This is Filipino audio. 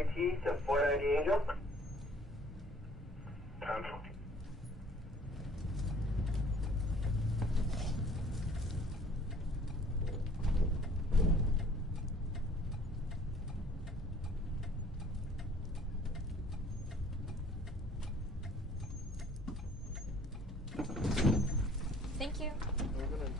IT to 490 Angel. 10. Thank you. We're gonna